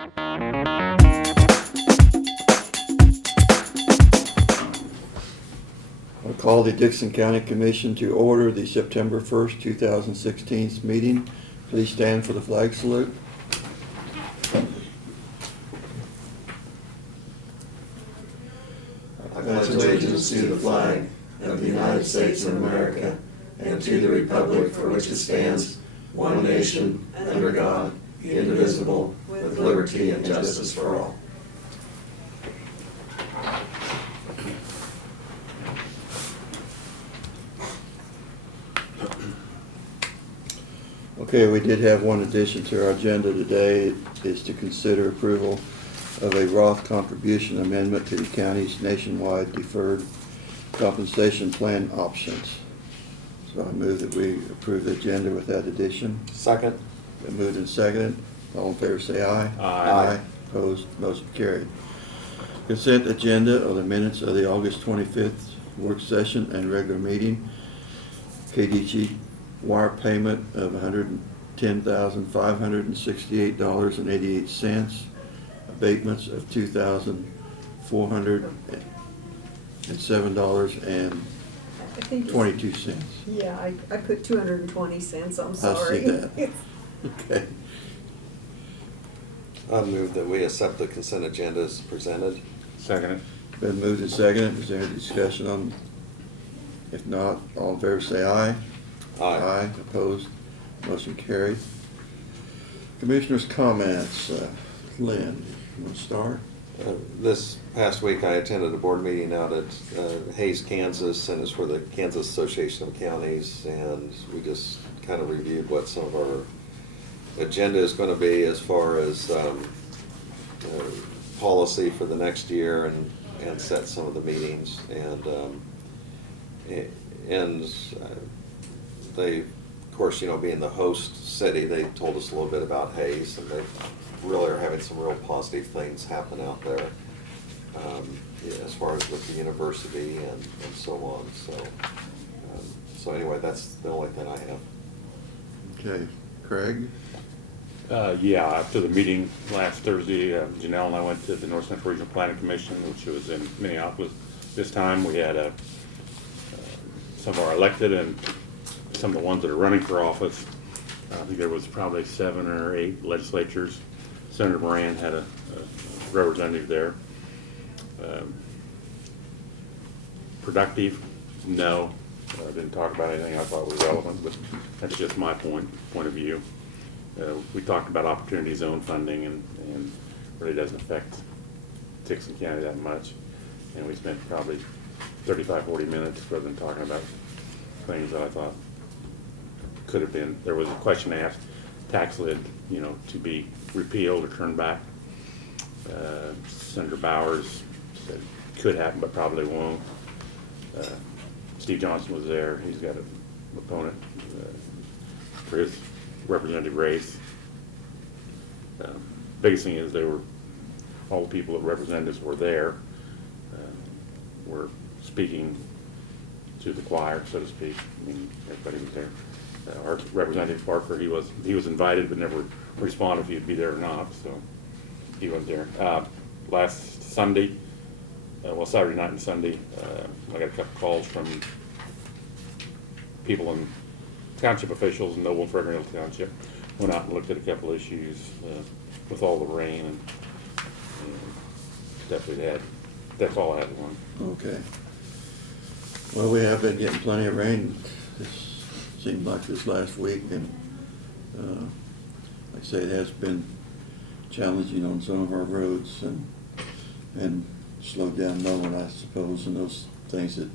I'll call the Dixon County Commission to order the September 1st, 2016 meeting. Please stand for the flag salute. I pledge allegiance to the flag of the United States of America and to the republic for which it stands, one nation, under God, indivisible, with liberty and justice for all. Okay, we did have one addition to our agenda today. It is to consider approval of a Roth contribution amendment to the county's nationwide deferred compensation plan options. So I move that we approve the agenda with that addition. Second. Been moved and seconded. All in favor say aye. Aye. Opposed, motion carried. Consent agenda of the minutes of the August 25th work session and regular meeting. KDG wire payment of $110,568.88. Abatements of $2,407.22. Yeah, I put 220 cents, I'm sorry. I see that. Okay. I move that we accept the consent agenda as presented. Second. Been moved and seconded. Is there any discussion on? If not, all in favor say aye. Aye. Opposed? Motion carried. Commissioners' comments. Lynn, you want to start? This past week, I attended a board meeting out at Hays, Kansas, and it's for the Kansas Association of Counties, and we just kind of reviewed what some of our agenda is going to be as far as policy for the next year, and set some of the meetings, and they, of course, being the host city, they told us a little bit about Hays, and they really are having some real positive things happen out there, as far as with the university and so on. So anyway, that's the only thing I have. Okay. Craig? Yeah, after the meeting last Thursday, Janelle and I went to the North Central Regional Planning Commission, which was in Minneapolis. This time we had some of our elected and some of the ones that are running for office. I think there was probably 7 or 8 legislatures. Senator Moran had a representative there. Productive? No. I didn't talk about anything I thought was relevant, but that's just my point of view. We talked about opportunity zone funding, and really doesn't affect Dixon County that much. And we spent probably 35-40 minutes rather than talking about things that I thought could have been. There was a question asked, tax lid, to be repealed or turned back. Senator Bowers said could happen, but probably won't. Steve Johnson was there. He's got an opponent for his representative race. Biggest thing is all the people that representatives were there, were speaking to the choir, so to speak. I mean, everybody was there. Our Representative Parker, he was invited but never responded if he'd be there or not, so he was there. Last Sunday, Saturday night and Sunday, I got a couple calls from people in township officials in Noble and Frederick Township. Went out and looked at a couple issues with all the rain, and definitely that's all I had on. Okay. Well, we have been getting plenty of rain. This seemed like this last week, and like I say, it has been challenging on some of our roads, and slowed down mowing, I suppose, and those things that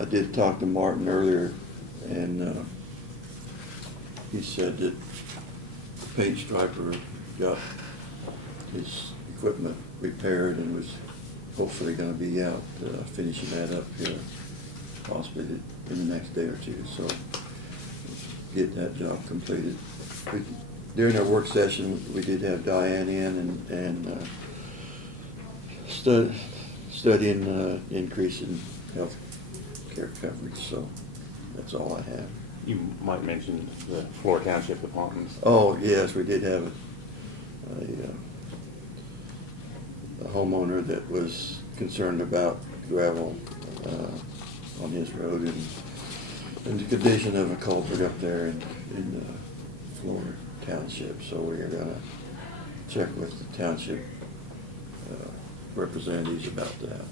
I did talk to Martin earlier, and he said that the paint striper got his equipment repaired and was hopefully going to be out finishing that up here, possibly in the next day or two. So get that job completed. During our work session, we did have Diane in and studying increase in health care coverage. So that's all I have. You might mention the Florida Township appointments. Oh yes, we did have a homeowner that was concerned about gravel on his road and the condition of a culvert up there in Florida Township. So we are gonna check with the township representatives about that.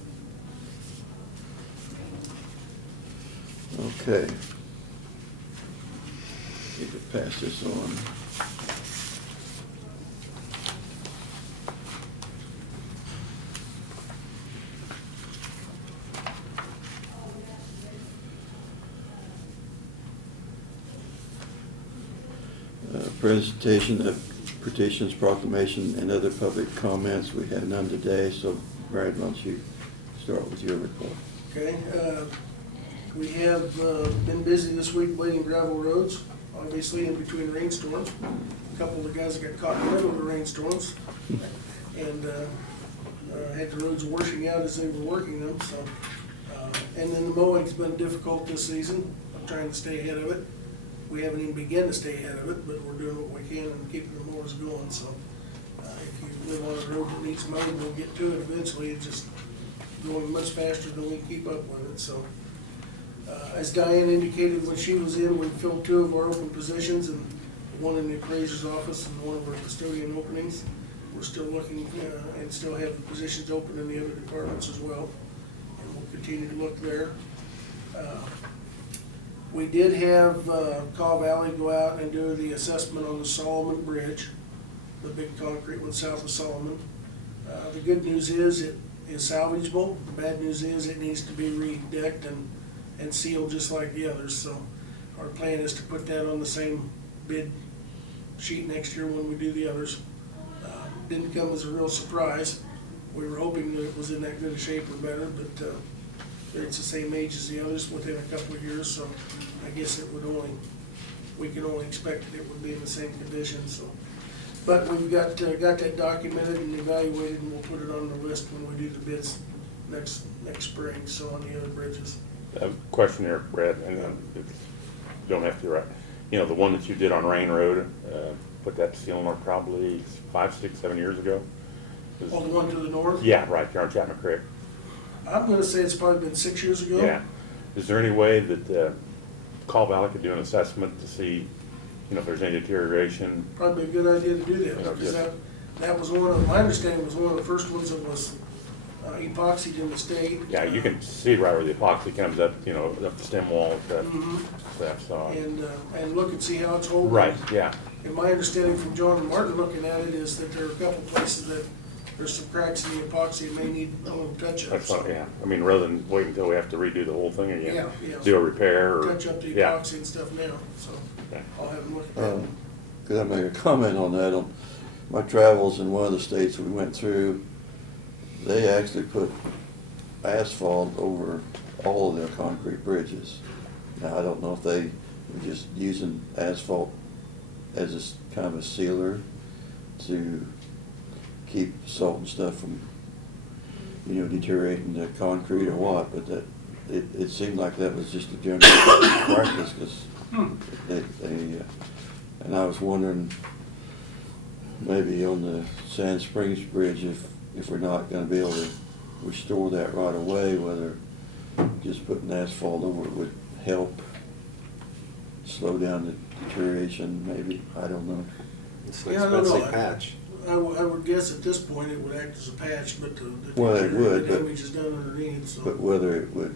Okay. Need to pass this on. Presentation of petitions, proclamation, and other public comments. We have none today, so Brad, why don't you start with your report? Okay, we have been busy this week blading gravel roads, obviously in between rainstorms. A couple of the guys got caught in the middle of the rainstorms and had the roads washing out as they were working them, so. And then the mowing's been difficult this season. I'm trying to stay ahead of it. We haven't even begun to stay ahead of it, but we're doing what we can and keeping the mowers going, so. If you live on a road that needs mowing, we'll get to it eventually. It's just going much faster than we can keep up with it, so. As Diane indicated when she was in, we filled 2 of our open positions, and one in the appraiser's office and one of our custodian openings. We're still looking and still have the positions open in the other departments as well, and we'll continue to look there. We did have Caw Valley go out and do the assessment on the Solomon Bridge, the big concrete one south of Solomon. The good news is it is salvageable. The bad news is it needs to be re-decked and sealed just like the others. So our plan is to put that on the same bid sheet next year when we do the others. Didn't come as a real surprise. We were hoping that it was in that good a shape or better, but it's the same age as the others within a couple of years, so I guess we can only expect that it would be in the same condition, so. But we've got that documented and evaluated, and we'll put it on the list when we do the bids next spring, so on the other bridges. Question here, Brad, and you don't have to be right. You know, the one that you did on Rain Road, put that seal on it probably 5, 6, 7 years ago. Oh, the one to the north? Yeah, right there on Chapman Creek. I'm gonna say it's probably been 6 years ago. Yeah. Is there any way that Caw Valley could do an assessment to see, you know, if there's any deterioration? Probably a good idea to do that, You know, because just- that was one of, my understanding was one of the first ones that was epoxied in the state. Yeah, you can see right where the epoxy comes up, you know, up the stem wall, that stuff, so. And look and see how it's holding. Right, yeah. And my understanding from John and Martin looking at it is that there are a couple places that there's some cracks in the epoxy and may need a little touch-up. That's So not, yeah. I mean, rather than wait until we have to redo the whole thing again. Yeah, yeah. Do a repair or. touch up the Yeah. epoxy and stuff now, so Okay. I'll have them look at that. Could I make a comment on that? On my travels in one of the states we went through, they actually put asphalt over all of their concrete bridges. Now, I don't know if they were just using asphalt as a kind of a sealer to keep salt and stuff from, you know, deteriorating the concrete or what, but that, it seemed like that was just a general practice, because and I was wondering, maybe on the Sand Springs Bridge, if we're not gonna be able to restore that right away, whether just putting asphalt over it would help slow down the deterioration, maybe, I don't know. It's an Yeah, I don't know. expensive patch. I would guess at this point it would act as a patch, but Well, it would, the but- damage is done underneath, so. But whether it would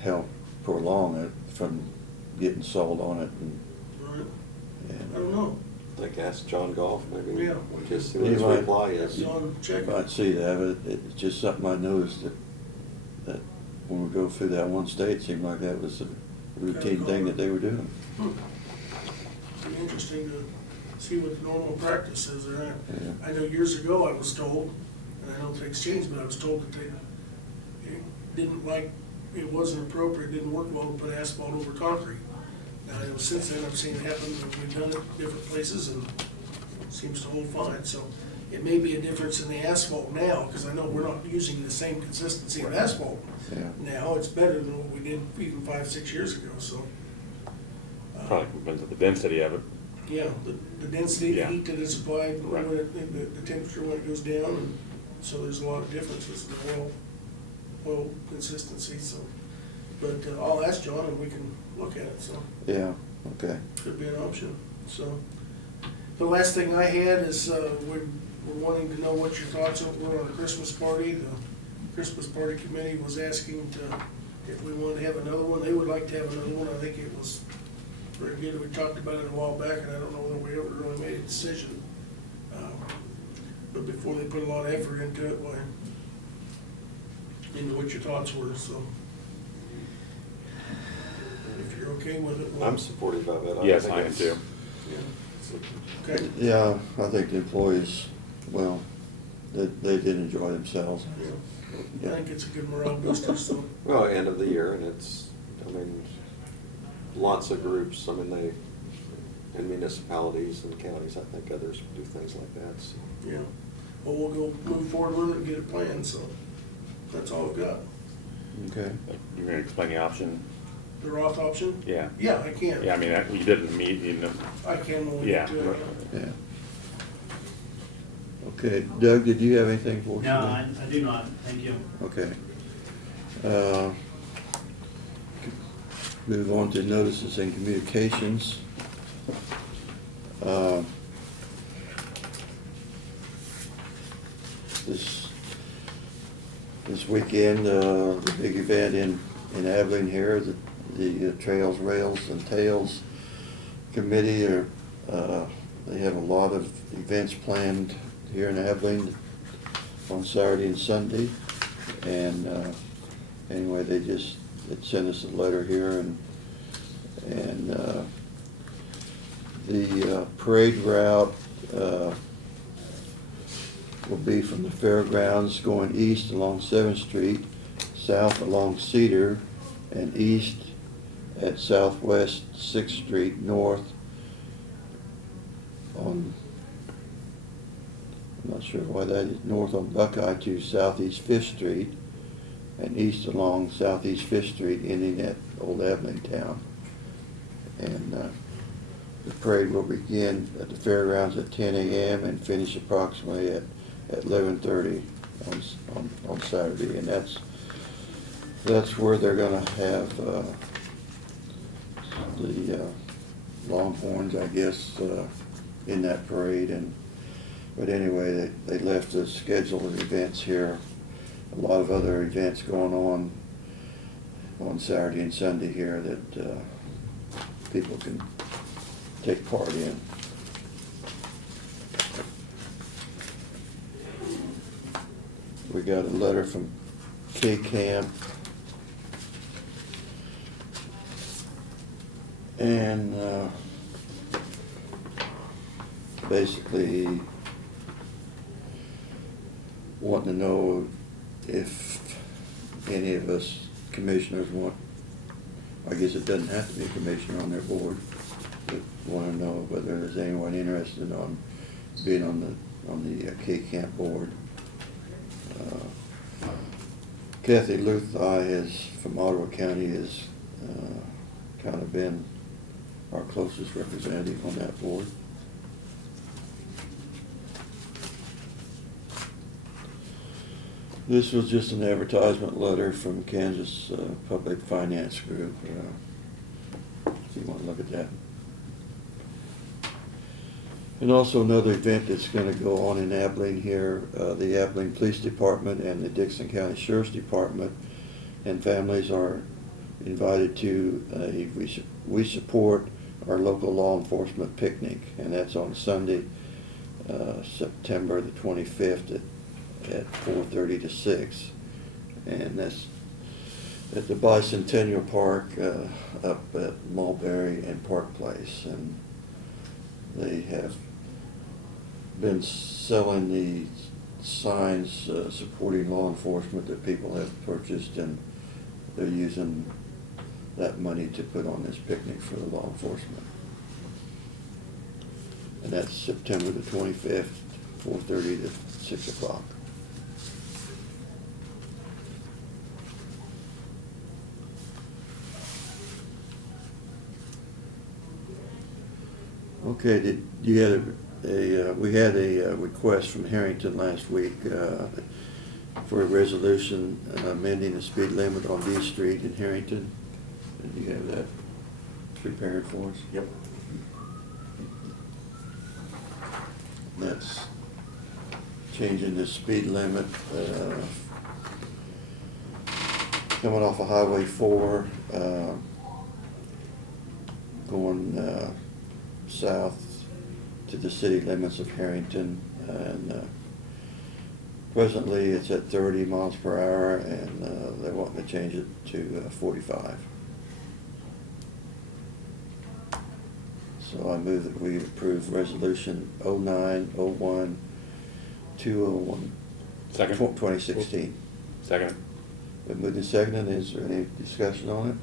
help prolong it from getting salt on it Right. I and don't know. I think ask John Goff, maybe, Yeah. just see what He his might- reply is. John, check you it. might see that, but it's just something I noticed that when we go through that one state, it seemed like that was a routine thing that they were doing. Be interesting to see what the normal practice is there. Yeah. I know years ago I was told, and I don't think it's changed, but I was told that they didn't like, it wasn't appropriate, didn't work well to put asphalt over concrete. Now, you know, since then I've seen it happen, and we've done it in different places and it seems to hold fine. So it may be a difference in the asphalt now, because I know we're not using the same consistency of asphalt. Yeah. Now, it's better than what we did even 5, 6 years ago, so. Probably depends on the density of it. Yeah, the density, the Yeah. heat that is applied, Right. when the temperature when it goes down, and so there's a lot of differences in the oil consistency, so. But I'll ask John and we can look at it, so Yeah, okay. could be an option, so. The last thing I had is, we're wanting to know what your thoughts were on a Christmas party. The Christmas party committee was asking if we wanted to have another one. They would like to have another one. I think it was very good. We talked about it a while back, and I don't know whether we ever really made a decision. But before they put a lot of effort into it, well, into what your thoughts were, so. If you're okay with it. we'll- I'm supportive of it. Yes, think I am it's- too. Yeah. Okay. Yeah, I think the employees, well, they did enjoy themselves. Yeah. I think it's a good morale booster, so. Well, end of the year, and it's, I mean, lots of groups, I mean, they, in municipalities and counties, I think others do things like that, so. Yeah, well, we'll go move forward with it and get it planned, so that's all I've got. Okay. You're gonna explain the option? The Roth option? Yeah. Yeah, I can. Yeah, I mean, you didn't meet, you know. I can when we Yeah. get to it. Yeah. Okay, Doug, did you have anything for us? No, I do not, thank you. Okay. Move on to notices and communications. This weekend, the big event in Abilene here, the Trails, Rails, and Tails Committee they have a lot of events planned here in Abilene on Saturday and Sunday. And anyway, they sent us a letter here, and the parade route will be from the fairgrounds going east along 7th Street, south along Cedar, and east at Southwest 6th Street, north on, I'm not sure why that is, north on Buckeye to southeast 5th Street, and east along southeast 5th Street, ending at Old Abilene Town. And the parade will begin at the fairgrounds at 10 a.m. and finish approximately at 11:30 on Saturday. And that's where they're going to have the Longhorns, I guess, in that parade. But anyway, they left the schedule of events here. A lot of other events going on Saturday and Sunday here that people can take part in. We got a letter from K-Camp, and basically wanting to know if any of us commissioners want, I guess it doesn't have to be a commissioner on their board, but want to know whether there's anyone interested on being on the K-Camp board. Kathy Luthi from Ottawa County has kind of been our closest representative on that board. This was just an advertisement letter from Kansas Public Finance Group. If you want to look at that. And also another event that's going to go on in Abilene here, the Abilene Police Department and the Dixon County Sheriff's Department and families are invited to We Support Our Local Law Enforcement Picnic, and that's on Sunday, September the 25th at 4:30 to 6, and that's at the Bicentennial Park up at Mulberry and Park Place. And they have been selling the signs supporting law enforcement that people have purchased, and they're using that money to put on this picnic for the law enforcement. And that's September the 25th, 4:30 to 6 o'clock. Okay, you had we had a request from Harrington last week for a resolution amending the speed limit on D Street in Harrington. And you have that prepared for us? Yep. That's changing the speed limit coming off of Highway 4, going south to the city limits of Harrington. And presently it's at 30 miles per hour, and they're wanting to change it to 45. So I move that we approve resolution 0901-201. Second. 2016. Second. Been moved and seconded. Is there any discussion on it?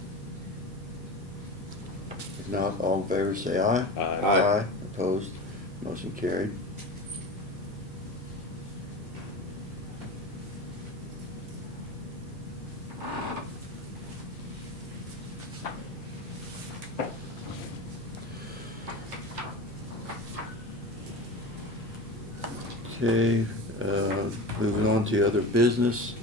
If not, all in favor say aye. Aye. Aye. Opposed? Motion carried. Okay, moving on to other business.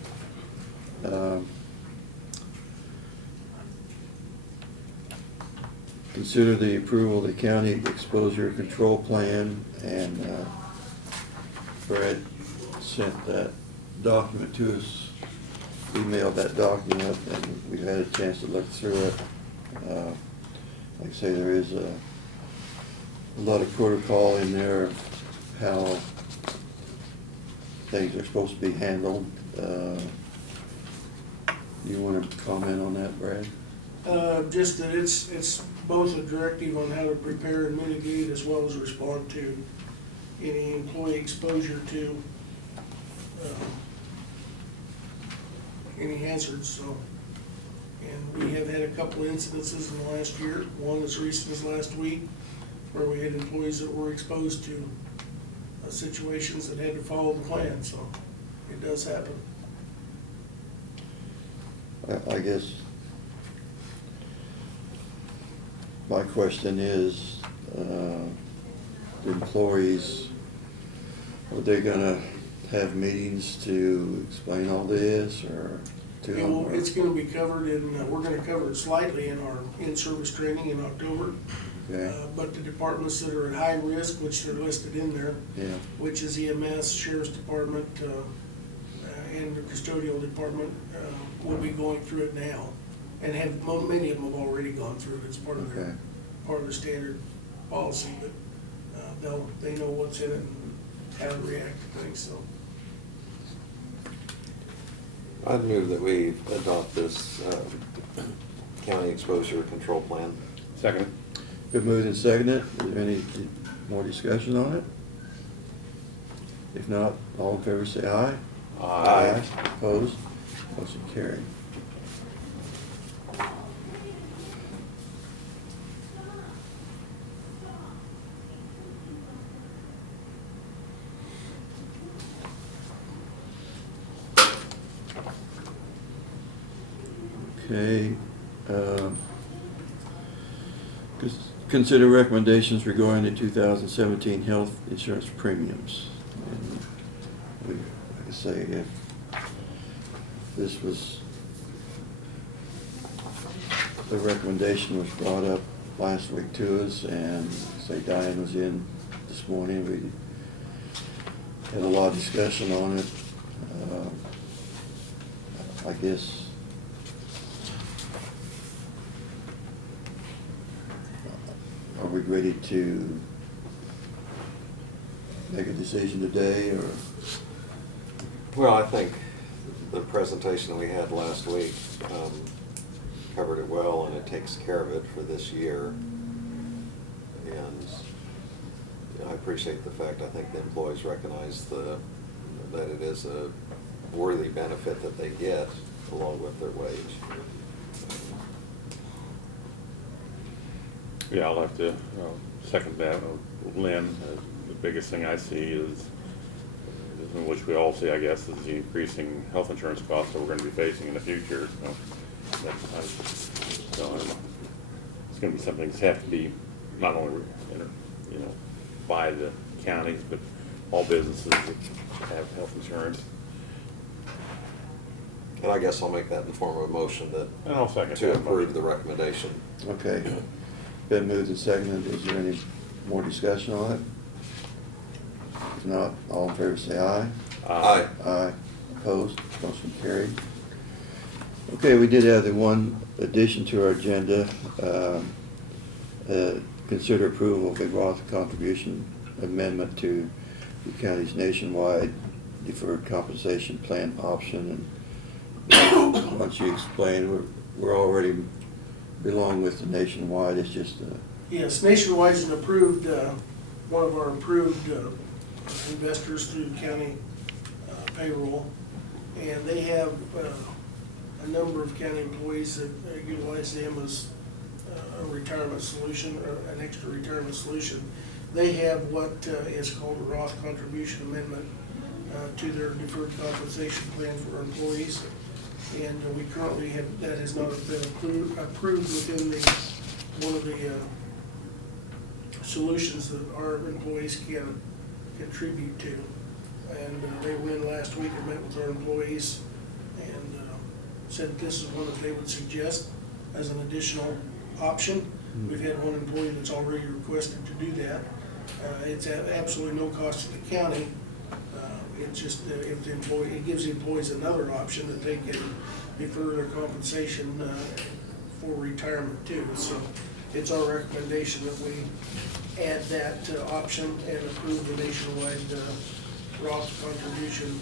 Consider the approval of the county exposure control plan, and Brad sent that document to us, emailed that document, and we've had a chance to look through it. Like I say, there is a lot of protocol in there of how things are supposed to be handled. You want to comment on that, Brad? Just that it's both a directive on how to prepare and mitigate as well as respond to any employee exposure to any hazards, so. And we have had a couple of incidences in the last year, one as recent as last week, where we had employees that were exposed to situations that had to follow the plan, so it does happen. I guess my question is, the employees, are they gonna have meetings to explain all this, or to them? Well, it's gonna be covered in, we're gonna cover it slightly in our in-service training in October. Okay. But the departments that are at high risk, which are listed in there, Yeah, which is EMS, Sheriff's Department, and the custodial department, will be going through it now. And many of them have already gone through it as part of okay. their standard policy, but they know what's in it and how to react to things, so. I'd move that we adopt this county exposure control plan. Second. Been moved and seconded. Is there any more discussion on it? If not, all in favor say aye. Aye. Opposed? Motion carried. Okay, consider recommendations regarding the 2017 health insurance premiums. And we, like I say, if this was, the recommendation was brought up last week to us, and say Diane was in this morning, we had a lot of discussion on it. I guess are we ready to make a decision today, or? Well, I think the presentation that we had last week covered it well, and it takes care of it for this year. And I appreciate the fact, I think the employees recognize that it is a worthy benefit that they get along with their wage. Yeah, I'll have to second that. Lynn, the biggest thing I see is, in which we all see, I guess, is the increasing health insurance costs that we're going to be facing in the future. So it's going to be something that's have to be not only you know, by the counties, but all businesses have health insurance. And I guess I'll make that in the form of a motion that, And I'll second to that approve motion. the recommendation. Okay. Been moved and seconded. Is there any more discussion on it? If not, all in favor say aye. Aye. Aye. Opposed? Motion carried. Okay, we did have the one addition to our agenda. Consider approval of a Roth contribution amendment to the county's nationwide deferred compensation plan option. And once you explain, we're already belong with the nationwide. It's just Yes, Nationwide is an approved, one of our approved investors through the county payroll. And they have a number of county employees that utilize them as a retirement solution, or an extra retirement solution. They have what is called a Roth contribution amendment to their deferred compensation plan for employees. And we currently have, that has not been approved within the, one of the solutions that our employees can contribute to. And they went in last week and met with our employees and said this is one that they would suggest as an additional option. We've had one employee that's already requested to do that. It's at absolutely no cost to the county. It's just, if the employee, it gives the employees another option that they can defer their compensation for retirement too. So it's our recommendation that we add that option and approve the nationwide Roth contribution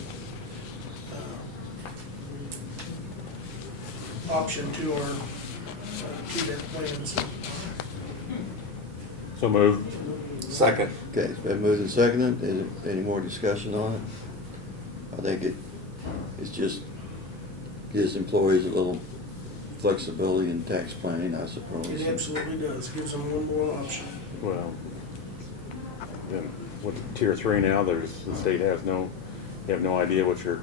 option to our, to that plan. So moved. Second. okay. It's been moved and seconded. Is there any more discussion on it? I think it's just gives employees a little flexibility in tax planning, I suppose. It absolutely does, gives them one more option. Well, then, with tier 3 now, the state has no, you have no idea what your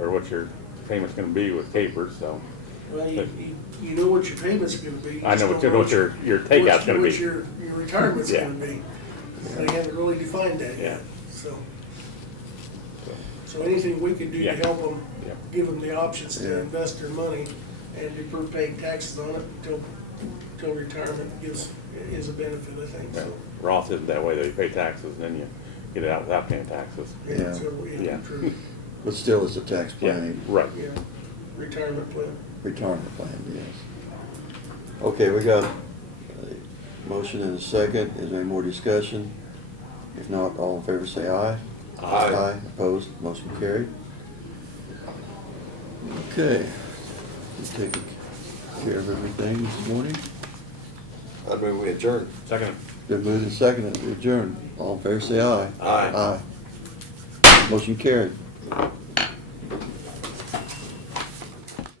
or what your payment's gonna be with capers, so. Well, you know what your payment's gonna be. I know just don't what your takeout's gonna be. What your retirement's Yeah. gonna be. They haven't really defined that Yeah. yet, so. So anything we can do to Yeah. help them, Yeah. give them the options to Yeah. invest their money and defer paying taxes on it until retirement is a benefit, I think, Yeah. so. Roth isn't that way, they pay taxes and then you get it out without paying taxes. Yeah. So, Yeah. yeah, true, But still, it's a tax Yeah, planning, right. yeah, retirement plan. retirement plan, yes. Okay, we got a motion and a second. Is there any more discussion? If not, all in favor say aye. Aye. Opposed, motion carried. Okay, we taking care of everything this morning. I'd move we adjourn. Second. Been moved and seconded, we adjourn. All in favor say aye. Aye. Aye. Motion carried.